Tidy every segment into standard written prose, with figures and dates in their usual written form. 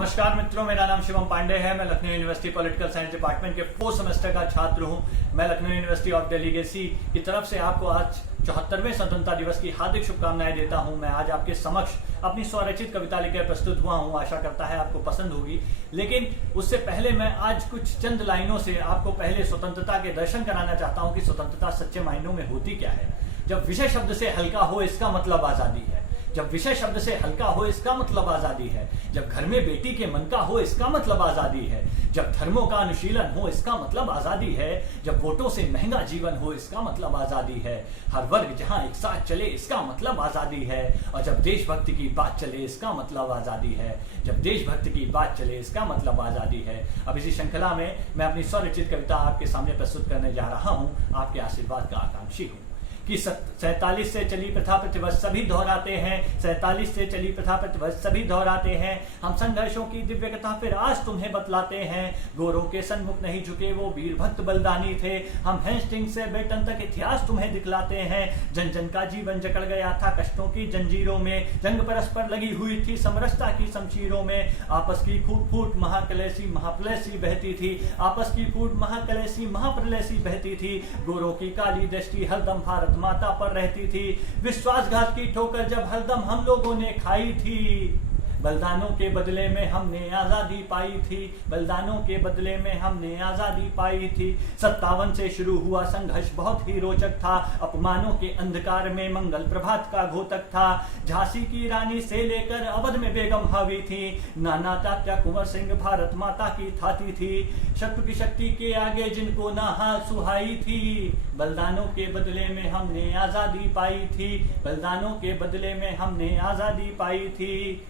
नमस्कार मित्रों, मेरा नाम शिवम पांडे है। मैं Lucknow university political science department के 4th सेमेस्टर का छात्र हूं। मैं लखनऊ यूनिवर्सिटी ऑफ डेलीगेसी की तरफ से आपको आज 74वें स्वतंत्रता दिवस की हार्दिक शुभकामनाएं देता हूं। मैं आज आपके समक्ष अपनी स्वरचित कविता लेकर प्रस्तुत हुआ हूं। आशा करता है आपको पसंद होगी। लेकिन उससे पहले मैं आज कुछ चंद लाइनों से आपको पहले स्वतंत्रता के दर्शन कराना चाहता हूं कि स्वतंत्रता सच्चे मायनों में होती क्या है। जब विषय शब्द से हल्का हो, इसका मतलब आजादी है। जब विषय शब्द से हल्का हो, इसका मतलब आजादी है। जब घर में बेटी के मन का हो, इसका मतलब आजादी है। जब धर्मों का अनुशीलन हो, इसका मतलब आजादी है। जब वोटों से महंगा जीवन हो, इसका मतलब आजादी है। हर वर्ग जहां एक साथ चले, इसका मतलब आजादी है। और जब देशभक्ति की बात चले, इसका मतलब आजादी है। जब देशभक्ति की बात चले, इसका मतलब आजादी है। अब इसी श्रृंखला में मैं अपनी स्वरचित कविता आपके सामने प्रस्तुत करने जा रहा हूं। आपके आशीर्वाद का आकांक्षी हूं कि 47 से चली प्रथा प्रतिवर्ष सभी दोहराते हैं। 47 से चली प्रथा प्रतिवर्ष सभी दोहराते हैं। हम संघर्षों की दिव्य कथा फिर आज तुम्हें बतलाते हैं। गोरों के सन्मुख नहीं झुके, वो वीर भक्त बलिदानी थे। हम हेस्टिंग से बेटन तक इतिहास तुम्हें दिखलाते हैं। जन जन का जीवन जकड़ गया था कष्टों की जंजीरों में। जंग परस्पर लगी हुई थी समरसता की शमशीरों में। आपस की फूट फूट महाकलेसी महाप्रलय सी बहती थी। आपस की फूट महाकलेसी महाप्रलय सी बहती थी। गोरों की काली दृष्टि हरदम भारत माता पर रहती थी। विश्वासघात की ठोकर जब हरदम हम लोगों ने खाई थी। बलिदानों के बदले में हमने आजादी पाई थी। बलिदानों के बदले में हमने आजादी पाई थी। 57 से शुरू हुआ संघर्ष बहुत ही रोचक था। अपमानों के अंधकार में मंगल प्रभात का घोतक था। झांसी की रानी से लेकर अवध में बेगम हावी थी। नाना तात्या कुंवर सिंह भारत माता की थाती थी। शत्रु की शक्ति के आगे जिनको ना हाथ सुहाई थी। बलिदानों के बदले में हमने आजादी पाई थी। बलिदानों के बदले में हमने आजादी पाई थी।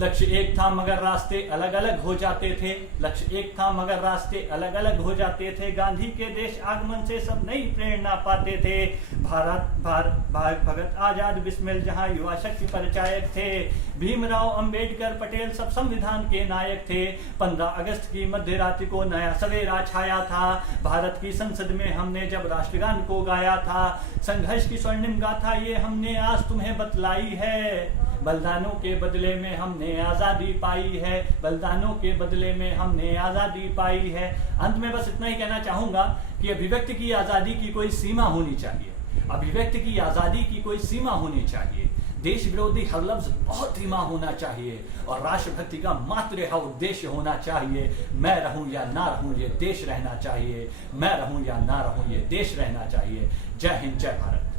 लक्ष्य एक था मगर रास्ते अलग अलग हो जाते थे। लक्ष्य एक था मगर रास्ते अलग अलग हो जाते थे। गांधी के देश आगमन से सब नई प्रेरणा पाते थे। भगत आजाद बिस्मिल जहां युवा शक्ति परिचायक थे। भीमराव अंबेडकर पटेल सब संविधान के नायक थे। 15 अगस्त की मध्य रात्रि को नया सवेरा छाया था। भारत की संसद में हमने जब राष्ट्रगान को गाया था। संघर्ष की स्वर्णिम गाथा ये हमने आज तुम्हें बतलाई है। बलिदानों के बदले में हमने आजादी पाई है। बलिदानों के बदले में हमने आजादी पाई है। अंत में बस इतना ही कहना चाहूंगा कि अभिव्यक्ति की आजादी की कोई सीमा होनी चाहिए। अभिव्यक्ति की आजादी की कोई सीमा होनी चाहिए। देश विरोधी हर लफ्ज बहुत धीमा होना चाहिए और राष्ट्रभक्ति का मात्र यह उद्देश्य होना चाहिए। मैं रहूं या ना रहूं, ये देश रहना चाहिए। मैं रहूं या ना रहूं, ये देश रहना चाहिए। जय हिंद, जय भारत।